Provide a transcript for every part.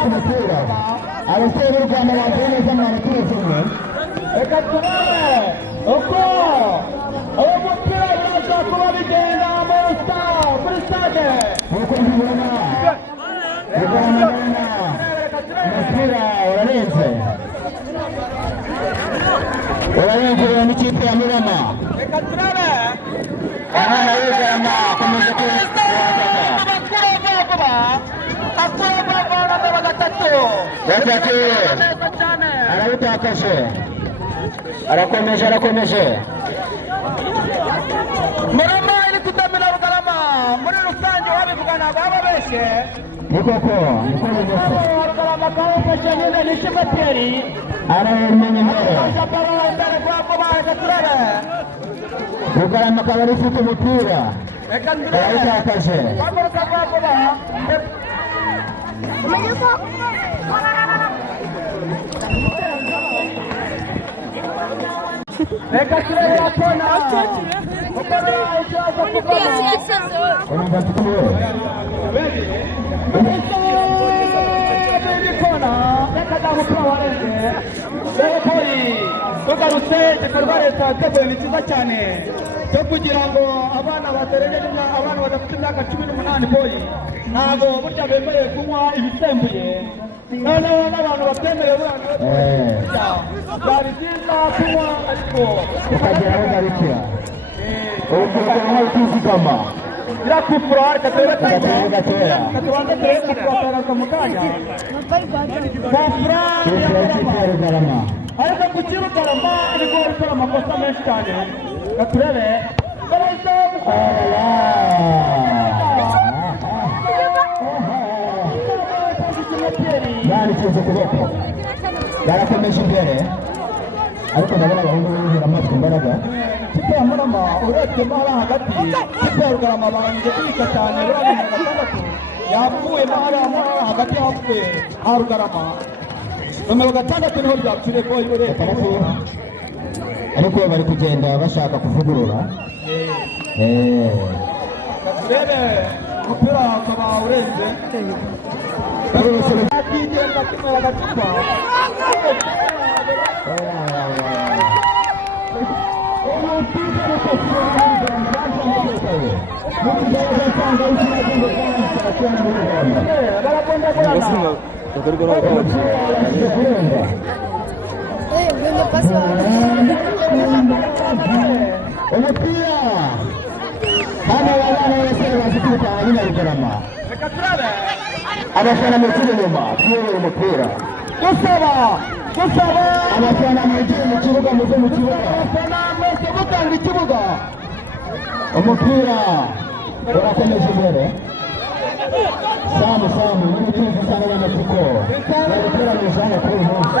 kumupira abasore b'u Rwanda bambaye neza mu mupira reka tubone uko uwo mupira uraza kuba bigenda muri stade nk'uko mbibona umupira urarenze n'ikipe ya Mirama reka turabe abana b'Urwanda bakomeje gatatu arabitakaje arakomeje Mirama iri kutamira Rugarama muri rusange wabivugana baba beshe ni koko Rugarama kawufashe nyine ni Shimateri aramenye mbere Rugarama akaba rifite umupira arabitakaje reka turebe kona tugarutse igikorwa leta yateguye ni cyiza cyane cyo kugira ngo abana batarengeje abana badafite imyaka 18 boyi ntabwo burya bemerewe kunywa ibisembuye noneho n'abantu batemeye byari byiza kunywa ariko ukagera aho garukira ukagera utizigama irakufura reka turebe gatoya katubanza turebe twataraza mu kanya kufura Rugarama ariko kukiba Rugarama ariko gukora amakosa menshi cyane reka turebe yarikiza ukuboko yarakomeje imbere ariko ndabona abahungu b'Urwanda amatwi imbaraga kipe ya Murama urebye mahara hagati kipe ya Rugarama barangije kwika cyane bari mu gatandatu yapfuye mahara hagati yapfuye ha Rugarama nomero gatandatu niho byapfire boy urebye ariko bari kugenda bashaka kuvugurura turebe umupira ukaba urenze kwigenza kimwe agacupa umupira hano abana bose bazikuta nyina Rugarama abafana mukuru nyuma tuyobora umupira dusaba abafana mugire mu kibuga muze mu kibuga abafana mwese mutanga ikibuga umupira urakomeje imbere samu n'umutuzo sana y'amatsiko barikoranije hano kuri uyu munsi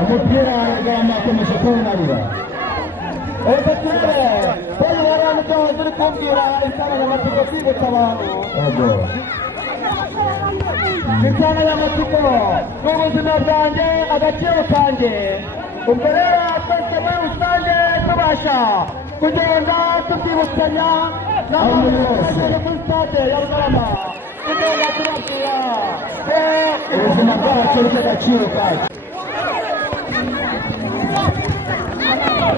umupira Rugarama akomeje kuwunarira reka turebe bari baramutoza uri kumbwira insanganyamatsiko kwibutsa abantu insanganyamatsiko n'ubuzima bwanjye agaciro kanjye ubwo rero twese muri rusange tubasha kugenda tubyibutsanya n'abantu bose muri stade ya Rugarama tugenda tubabwira ubuzima bwacu n'agaciro kacu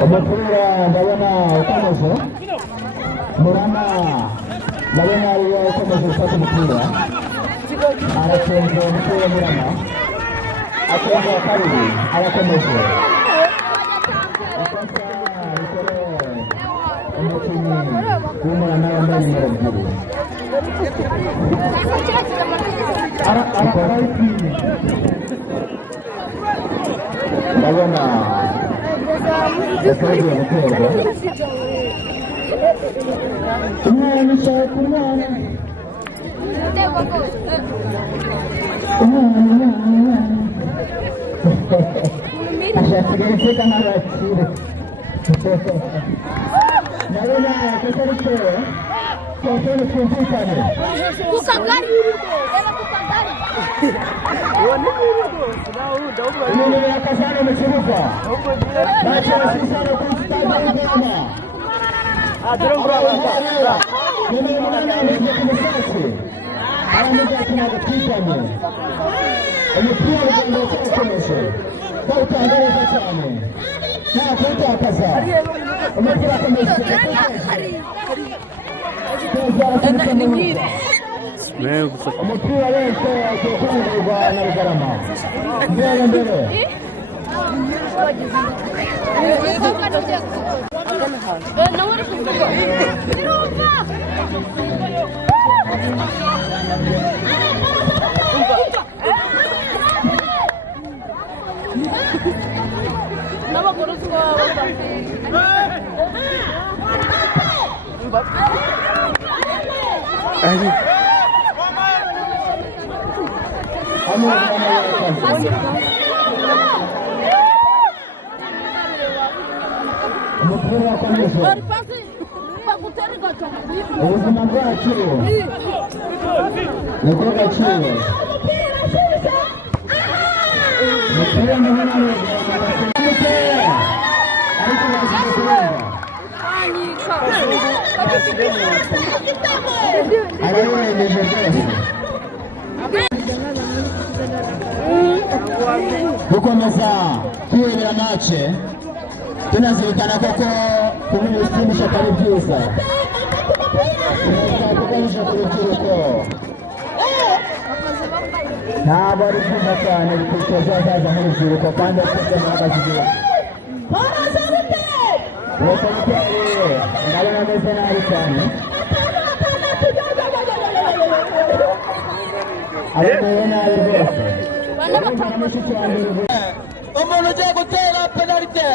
umupira ndabona ukomeje Murama ndabona ariyo ukomeje gufata umupira aracenze umupira Murama acenze wa kabiri arakomeje umukinnyi w'Umurama wambaye nimero 2 ndabona yakoze guterwa umwana ushaka umwana ashaka guseka nk'abakire ndabona kosa ritewe Totoni twumvikane. Kukagari. Ela kukagari. Ibintu birakazana mu kibuga. Ntacyo basisana ku stade y'Ingoma. Nimero umunani ameze ku musatsi. Arameze ati ntabwo twitanye. Umupira ugenda ukomeje. Bawutanga neza cyane. Nta kuwutakaza. Umupira akomeje. Umupira wese agiye kwamburwa na Rugarama. Mbere mbere. Umupira wakomeje. Ubuzima bwacu nibwo gaciro. Umupira munini ariko bashyize kurenga. Arawereje rwose. Dukomeza kwirebera mace tunazirikana koko kumwistimisha atari byiza. Tunazateganisha ku rubyiruko ntabwo ari byiza cyane bikutoza azaza nk'urubyiruko kandi afite n'agazigo Rotary ndabona ameze nabi cyane arameye nabi rwose. Umuntu ugiye gutera penalite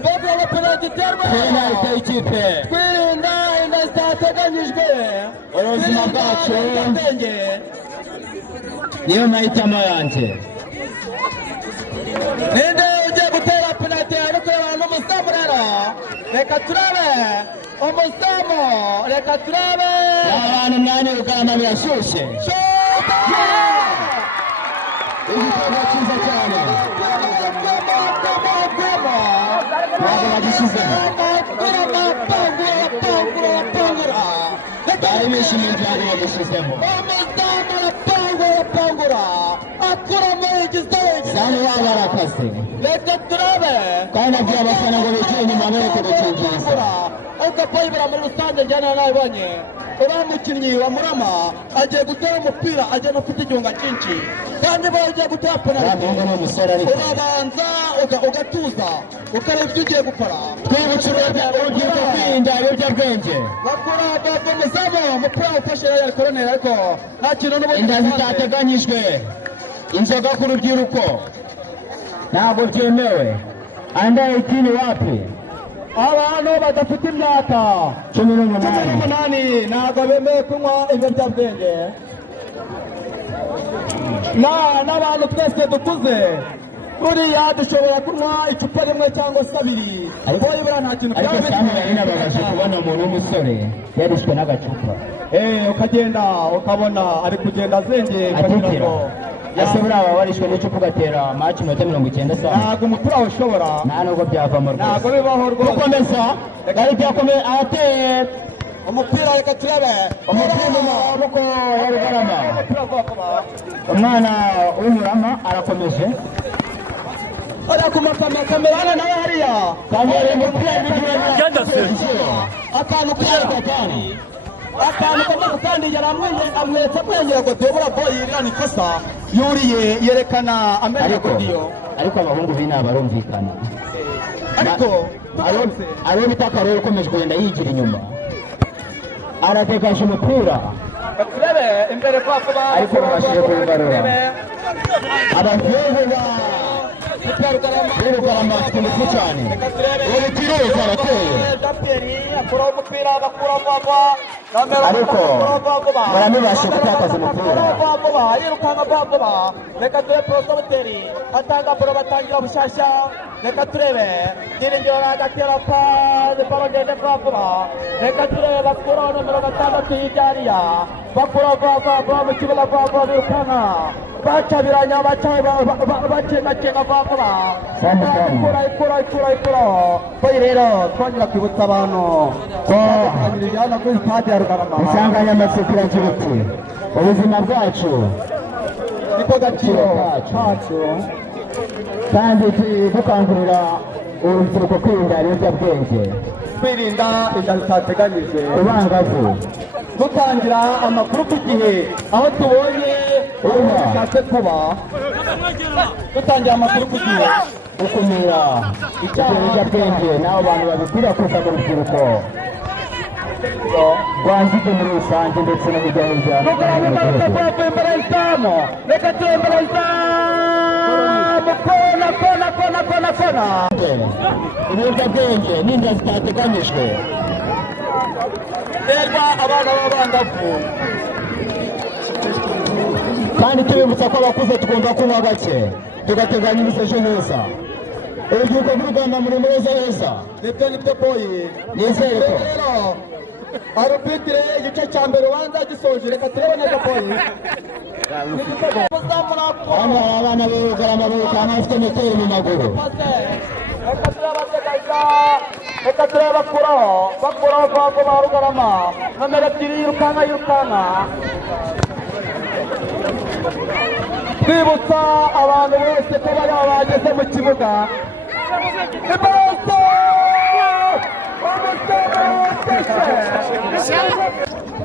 mbega na penalite iterwa penalite y'ikipe twirinda inda zitateganyijwe ubuzima bwacu niyo mahitamo yanjye. Ninde ugiye gutera penalite ari kureba n'umuzamu rero reka turabe umuzamu reka turabe abantu mwanya Rugarama birashyushye igitego cyiza cyane ntabwo bagishyizemo bari bishimiye cyane bagishyizemo akuramo igitego cyane waba arakaze reka turabe kandi abwira abafana ngo bicaye inyuma bereke gukingiriza ariko bayibura muri rusange njyana nabibonye uriya mukinnyi wa Murama agiye gutera umupira agenda ufite igihunga cyinshi kandi bo agiye gutera penaliti urabanza ugatuza ukareba ibyo ugiye gukora. Twibutse urubyiruko kwirinda ibiyobyabwenge bakora umuzamu umupira ufashe ya koroneri ariko nta kintu n'ubundi inda zitateganyijwe inzoga ku rubyiruko ntabwo byemewe. Under 18 wapi abantu badafite imyaka 18 ntabwo bemewe kunywa ibiyobyabwenge n'abantu twese dukuze buriya dushobora kunywa icupa rimwe cyangwa se abiri ariko ibura nta kintu ariko cyane yari nababashe kubona umuntu w'umusore yarishwe n'agacupa ukagenda ukabona ari kugenda azengeye kugira ngo ese buriya warishwe n'icupa ugatera match minota 90 sawa ntabwo umupira ushobora nta nubwo byavamo rwose ntabwo bibaho rwose. Gukomeza gari byakomeye ateye umupira reka turabe umupira mu maboko ya Rugarama umwana w'Umurama arakomeje ara ku kamera nawe hariya kamera umupira akantu k'agatani akantu kamwe kandi yaramwetse kwengera ngo debora boy irani kosa yuriye yerekana Amerika dio ariko abahungu bina barumvikana ariko aro bitaka rero ukomeje kugenda yigira inyuma arategasha umupira turebe imbere kwa kuba ariko bashije kugarura abahungu ba Rugarama hasi cyane umupira wose arateye ariko baramubasha gutakaza umupira yirukanga vuba reka turebe porosomoteri atanga boro batangira bushasha reka turebe byiringiro n'agatera pasi baro ngende vuba reka turebe bakura nomero 6 y'ibyariya bakura vuba mu kibuga vuba birukanga bacabiranya bacengacenga vuba ikura boyi rero twongera kwibutsa abantu ko hano kuri stade ya Rugarama insanganyamatsiko iragira iti ubuzima bwacu niko gaciro kacu kandi dukangurira urubyiruko kwirinda ibiyobyabwenge kwirinda inda zitateganyije ubangavu dutangira amakuru ku gihe aho tubonye bishatse kuba dutangira amakuru ku gihe gukumira ibiyobyabwenge n'abo bantu babikwirakwiza mu rubyiruko rwanzike muri rusange ndetse no hirya no hino reka turembere izamu kona ibiyobyabwenge n'inda zitateganyijwe terwa abana b'abangavu kandi tubibutsa ko abakuze tugomba kunywa gake tugateganyiriza ejo heza urubyiruko rw'u Rwanda muri meza heza nibyo boyi nizere ko arubitire igice cya mbere ubanza gisoje reka turebe neza boyi hano hari abana b'Urugarama birukanka bafite metero mu maguru reka turebe bakura vuba Rugarama nomero 2 yirukanka twibutsa abantu bose ko bari bageze mu kibuga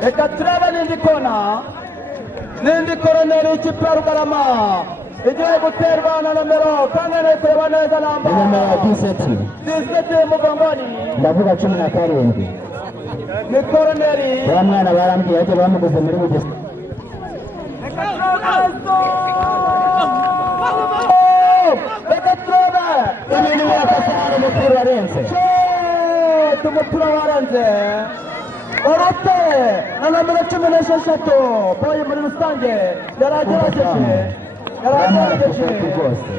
reka turebe n'indi koroneri y'ikipe ya Rugarama igiye guterwa na nomero kandi kureba neza namba nomero 17 mugongoni ndavuga 17 ni koroneri wa mwana barambwiye ajya bamuguze muri Bugesera reka turebe ibintu birakasana umupira warenze umupira warenze urate na nomero 16 boyi muri rusange yaragerageje rwose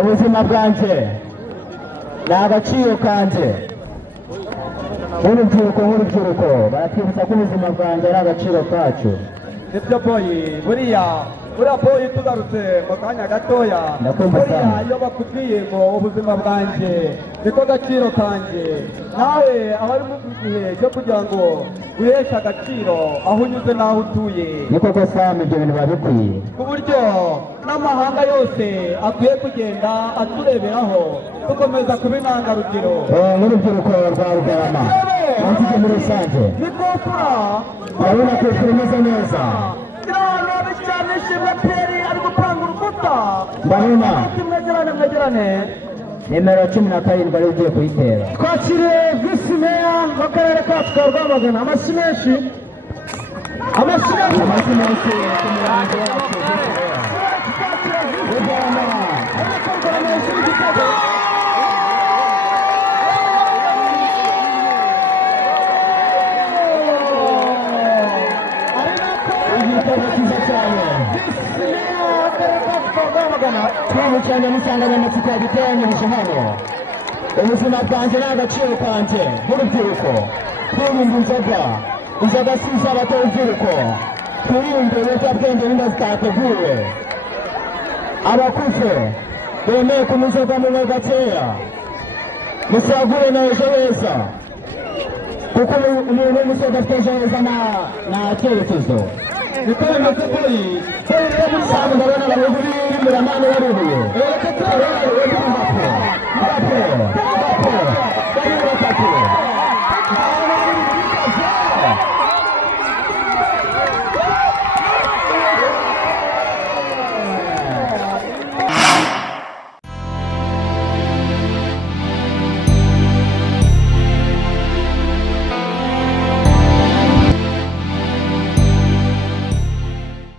ubuzima bwanjye ni agaciro kanjye nk'urubyiruko baratwibutsa ko ubuzima bwanjye ari agaciro kacu nibyo boyi buriya boyi tugarutse mu kanya gatoya buriya iyo bakubwiye ngo ubuzima bwanjye niko gaciro kanjye nawe aho ari mu gihe cyo kugira ngo wiheshe agaciro aho unyuze n'aho utuye niko gusa ibyo bintu biba bikwiye ku buryo n'amahanga yose akwiye kugenda atureberaho dukomeza kuba intangarugero nk'urubyiruko rwa Rugarama nanjye muri rusange nikopfa urabona ko imeze neza kirano bishanishe maperi ari gupanga urukuta ndabona mwegerane nimero 17 ari ugiye kuyitera twakiriye visi meya w'akarere kacu ka Rwamagana amashyi menshi ku murongo twibukiranya n'insanganyamatsiko yaduteranyirije hano ubuzima bwanjye ni agaciro kanjye nk'urubyiruko twirinda inzoga si iz'abato urubyiruko twirinde ibiyobyabwenge n'inda zitateguwe abakuze bemeye kunywa inzoga munywe gakeya musagure na ejo heza kuko umuntu w'umusore afite ejo heza nta cyerekezo niko bimeze boyi usanga ndabona abahungu b'imiramani baruhuye